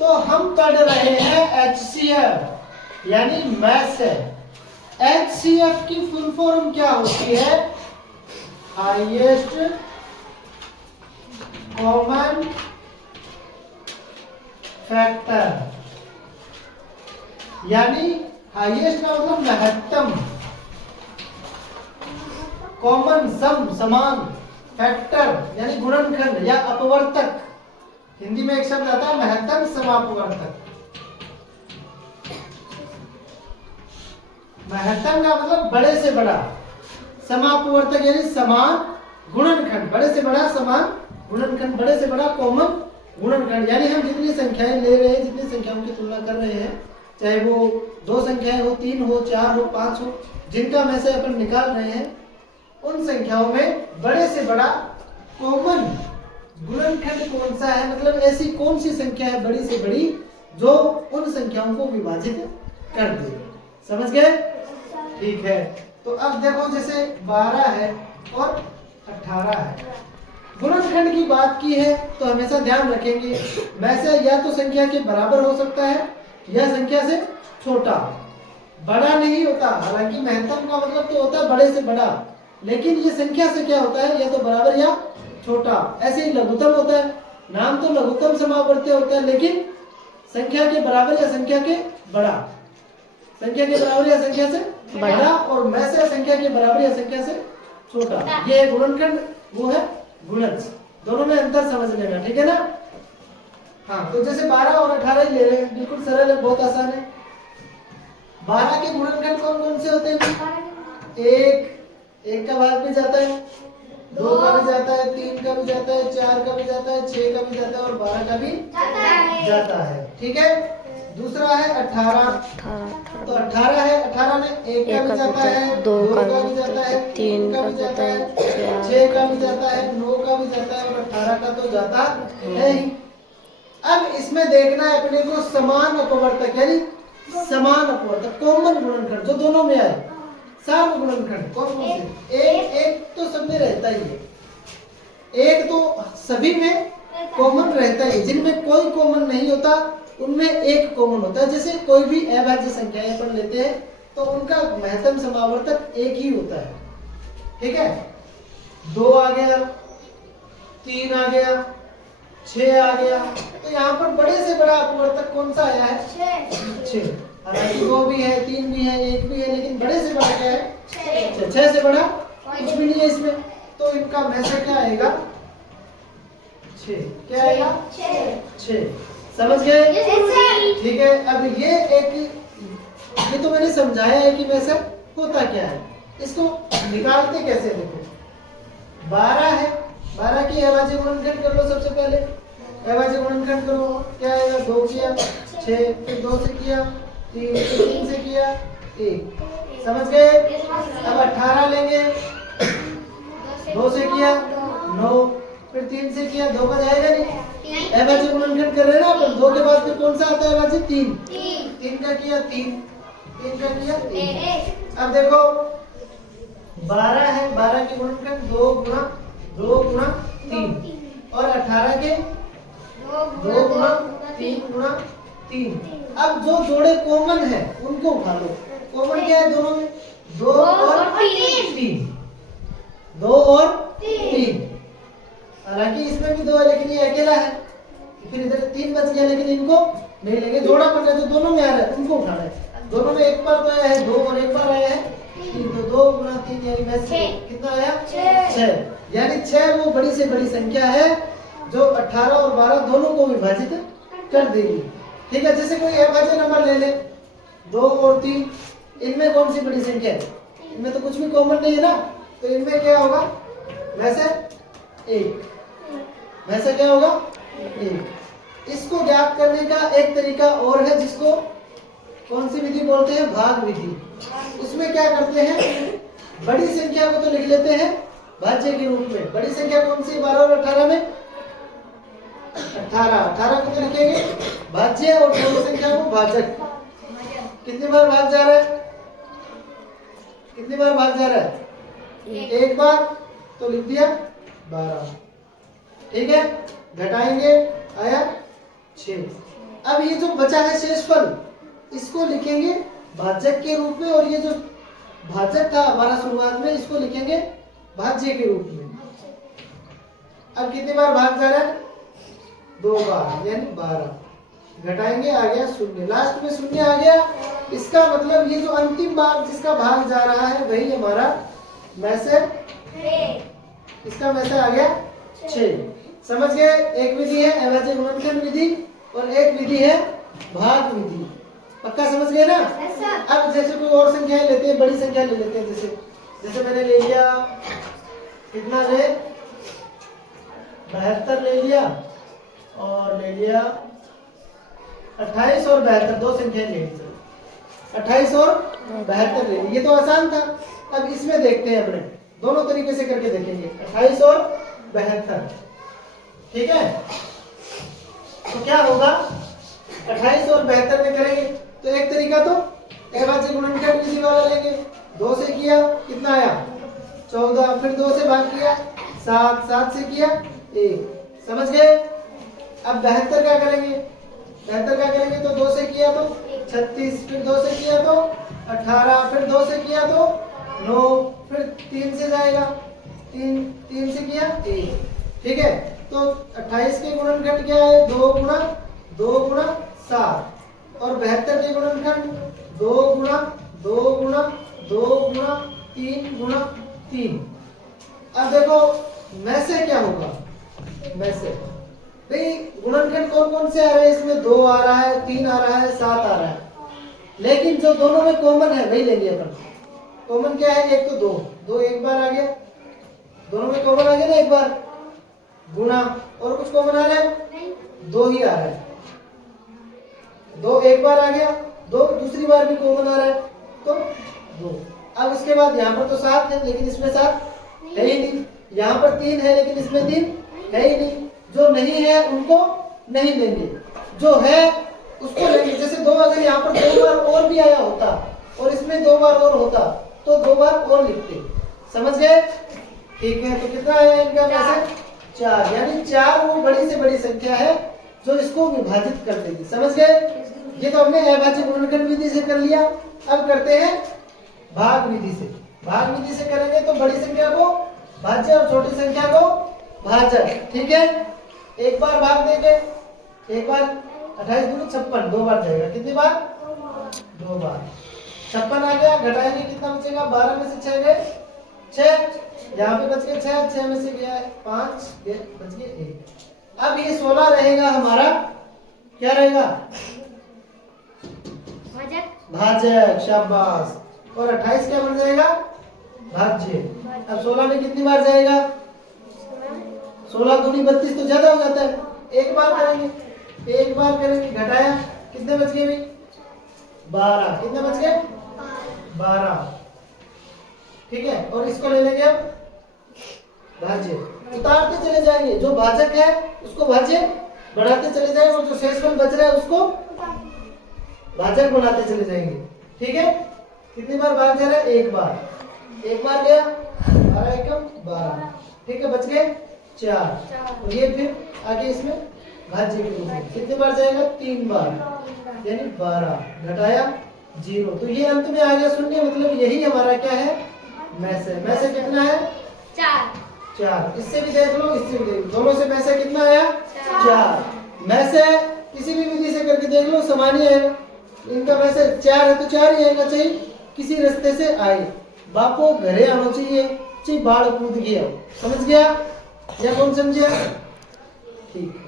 तो हम पढ़ रहे हैं HCF यानी मैथ्स है। HCF की फुल फॉर्म क्या होती है? हाईएस्ट कॉमन फैक्टर, यानी हाईएस्ट का मतलब महत्तम, कॉमन सम समान, फैक्टर यानी गुणनखंड या अपवर्तक। हिंदी में एक शब्द आता है महत्तम समापवर्तक। महत्तम का मतलब बड़े से बड़ा, समापवर्तक यानी समान गुणनखंड, बड़े से बड़ा समान गुणनखंड, बड़े से बड़ा कॉमन गुणनखंड। यानी हम जितनी संख्याएं ले रहे हैं, जितनी संख्याओं की तुलना कर रहे हैं, चाहे वो 2 संख्याएं हो, 3 हो, 4 हो, 5 हो, जिनका में से अपन निकाल रहे हैं, उन संख्याओं में बड़े से बड़ा कॉमन गुणनखंड कौन सा है, मतलब ऐसी कौन सी संख्या है बड़ी से बड़ी जो उन संख्याओं को विभाजित कर दे। समझ गए? ठीक है। तो अब देखो जैसे 12 है और 18 है, गुणनखंड की बात की है तो हमेशा ध्यान रखेंगे में से या तो संख्या के बराबर हो सकता है या संख्या से छोटा, बड़ा नहीं होता। हालांकि महत्तम का मतलब तो होता है बड़े से बड़ा, लेकिन ये संख्या से क्या होता है, या तो बराबर या छोटा। ऐसे ही लघुत्तम होता है, नाम तो लघुत्तम समावर्ती होता है, लेकिन संख्या के बराबर या संख्या के बड़ा, संख्या के बराबर या संख्या से बड़ा, और में से संख्या के बराबर या संख्या से छोटा। ये है गुणनखंड, वो है गुणज। दोनों में अंतर समझ लेना, ठीक है ना? हाँ, तो जैसे 12 और 18 ही ले रहे हैं, बिल्कुल सरल है, बहुत आसान है। 12 के गुणनखंड कौन कौन से होते हैं? एक का भाग भी जाता है, 2 का भी जाता है, 3 का भी जाता है, 4 का भी जाता है, 6 का भी जाता है और 12 का भी जाता है। ठीक है। दूसरा है 18, तो 18 है, 18 में 1 का भी जाता है, 2 का भी जाता है, 3 का भी जाता है, 6 का भी जाता है, 9 का भी जाता है और 18 का तो जाता है ही। अब इसमें देखना है अपने को समान अपवर्तक, यानी समान अपवर्तक, कॉमन गुणनखंड जो दोनों में आए। साम गुणनखंड कौन कौन से? एक तो सब में रहता ही है, एक तो सभी में कॉमन रहता है, जिनमें कोई कॉमन नहीं होता उनमें एक कॉमन होता है। जैसे कोई भी अभाज्य संख्याएं अपन लेते हैं तो उनका महत्तम समावर्तक एक ही होता है। ठीक है, 2 आ गया, 3 आ गया, 6 आ गया, तो यहाँ पर बड़े से बड़ा अपवर्तक कौन सा आया है? 6। हालांकि 2 भी है, 3 भी है, 1 भी है, लेकिन बड़े से बड़ा क्या है? 6 से बड़ा कुछ भी नहीं है इसमें, तो इनका में से क्या आएगा? 6। क्या आएगा? 6। समझ गए? ठीक है। अब ये तो मैंने समझाया है कि में से होता क्या है, इसको निकालते कैसे? देखो 12 है, 12 की अभाज्य गुणनखंड कर लो। सबसे पहले अभाज्य गुणनखंड करो, क्या आएगा? 2 किया, 6, फिर 2 से किया, 3, फिर 3 से किया, 1। समझ गए? अब 18 लेंगे, 2 से किया 9, फिर 3 से किया, 2 का जाएगा नहीं। अभाज्य गुणनखंड कर रहे हैं ना अपन, 2 के बाद फिर कौन सा आता है अभाज्य? 3। 3 का किया 3, 3 का किया 1। अब देखो 12 है, 12 के गुणनखंड 2 गुणा 3 और 18 के 2 गुणा 3 गुणा 3। अब जो जोड़े कॉमन है उनको उठा लो। कॉमन क्या है दोनों में? 2 और 3। 2 और 3। हालांकि इसमें भी 2 है लेकिन ये अकेला है, फिर इधर 3 बच गया, लेकिन इनको नहीं लेंगे। जोड़ा पड़ रहा है जो दोनों में आ रहा है उनको उठाना है। दोनों में एक बार तो आया है 2 और एक बार आया है 3, तो 2 गुणा 3 यानी में से कितना आया? 6। यानी 6 वो बड़ी से बड़ी संख्या है जो 18 और 12 दोनों को विभाजित कर देगी। ठीक है। जैसे कोई अभाज्य नंबर ले ले, 2 और 3, इनमें कौन सी बड़ी संख्या है? इनमें तो कुछ भी कॉमन नहीं है ना, तो इनमें क्या होगा? वैसे 1, वैसे क्या होगा? 1। इसको ज्ञात करने का एक तरीका और है, जिसको कौन सी विधि बोलते हैं? भाग विधि। उसमें क्या करते हैं, बड़ी संख्या को तो लिख लेते हैं भाज्य के रूप में। बड़ी संख्या कौन सी? 12 और 18 में 18 को तो लिखेंगे भाज्य और दोनों संख्या को भाजक। कितनी बार भाग जा रहा है? कितनी बार भाग जा रहा है? एक बार, तो लिख दिया 12। ठीक है। घटाएंगे, आया 6। 6। अब ये जो बचा है शेषफल, इसको लिखेंगे भाजक के रूप में, और ये जो भाजक था हमारा शुरुआत में, इसको लिखेंगे भाज्य के रूप में। अब कितनी बार भाग जा रहा है? 2 बार, यानी 12। घटाएंगे, आ गया 0, लास्ट में 0 आ गया। इसका मतलब ये जो अंतिम बार जिसका भाग जा रहा है वही हमारा मैसे, इसका मैसे आ गया 6। समझ गए? एक विधि है अभाज्य गुणनखंड विधि और एक विधि है भाग विधि। पक्का समझ गए ना? अब जैसे कोई और संख्याएं लेते हैं, बड़ी संख्या ले लेते हैं, जैसे मैंने ले लिया, कितना ले, 72 ले लिया, और ले लिया 28 और 72, 2 संख्याएं ले ली। 28 और 72 ले ली, ये तो आसान था। अब इसमें देखते हैं, अपने दोनों तरीके से करके देखेंगे, 28 और 72। ठीक है, तो क्या होगा? 28 और 72 में करेंगे तो एक तरीका तो अभाज्य गुणनखंड विधि वाला लेंगे। 2 से किया, कितना आया? 14, फिर 2 से भाग किया 7, 7 से किया 1। समझ गए? अब 72 क्या करेंगे? 72 क्या करेंगे? तो 2 से किया तो 36, फिर 2 से किया तो 18, फिर 2 से किया तो 9, फिर 3 से जाएगा, 3 से किया 1। ठीक है, तो 28 के गुणनखंड क्या है? 2 गुणा 2 गुणा 7, और 72 के गुणनखंड 2 गुणा 2 गुणा 2 गुणा 3 गुणा 3। अब देखो मैसे क्या होगा? मैसे भाई गुणनखंड कौन कौन से आ रहे हैं इसमें? 2 आ रहा है, 3 आ रहा है, 7 आ रहा है, लेकिन जो दोनों में कॉमन है वही लेंगे अपन। कॉमन क्या है? एक तो 2 एक बार आ गया, दोनों में कॉमन आ गया ना एक बार, गुणा, और कुछ कॉमन आ रहा है? 2 ही आ रहा है। 2 एक बार आ गया, 2 दूसरी बार भी कॉमन आ रहा है, तो 2। अब इसके बाद यहाँ पर तो 7 है, लेकिन इसमें 7 है ही नहीं। यहाँ पर 3 है, लेकिन इसमें 3 है ही नहीं। जो नहीं है उनको नहीं लेंगे, जो है उसको लेंगे। जैसे 2 अगर यहाँ पर 2 बार और भी आया होता और इसमें 2 बार और होता तो 2 बार और लिखते। समझ गए? ठीक है, तो कितना आया इनका मैसे? 4, यानी 4 वो बड़ी से बड़ी संख्या है जो इसको विभाजित कर देगी। समझ गए? ये तो हमने अभाज्य गुणनखंड विधि से कर लिया। अब करते हैं भाग विधि से। भाग विधि से करेंगे तो बड़ी संख्या को भाज्य और छोटी संख्या को भाजक। ठीक है, एक बार भाग देंगे, एक बार 28 दूनी 56, 2 बार जाएगा। कितनी बार? 2 बार। 56 आ गया, घटाएंगे कितना बचेगा? 12 में से 6 गए 6, यहाँ पे बच गए 6, 6 में से गया 5, बच गए 1। अब ये 16 रहेगा हमारा, क्या रहेगा? भाजक। शाबाश। और 28 क्या बन जाएगा? भाज्य। अब 16 में कितनी बार जाएगा? 16 दूनी 32, तो ज्यादा हो जाता है। एक बार करेंगे, एक बार करेंगे, घटाया, कितने बच गए भाई? 12। कितने बच गए? 12। ठीक है, और इसको ले लेंगे अब भाज्य। उतारते चले जाएंगे, जो भाजक है उसको भाज्य बढ़ाते चले जाएंगे, और जो शेषफल बच रहा है उसको भाजक बनाते चले जाएंगे। ठीक है, कितनी बार भाग जा रहा है? एक बार। एक बार गया, 12 एकम 12। ठीक है, बच गए 4, और ये फिर आगे इसमें भाज्य के रूप में कितनी बार जाएगा? 3 बार, यानी 12। घटाया 0, तो ये अंत में आ गया 0। मतलब यही हमारा क्या है? मैसे। मैसे कितना है? 4। इससे भी देख लो, इससे भी देख लो, दोनों से मैसे कितना आया? 4। मैसे किसी भी विधि से करके देख लो, समान ही आएगा। इनका वैसे 4 है तो 4 ही आएगा, चाहिए किसी रास्ते से आए। बापो घरे आना चाहिए बाढ़ कूद गया। समझ गया या कौन समझिया? ठीक।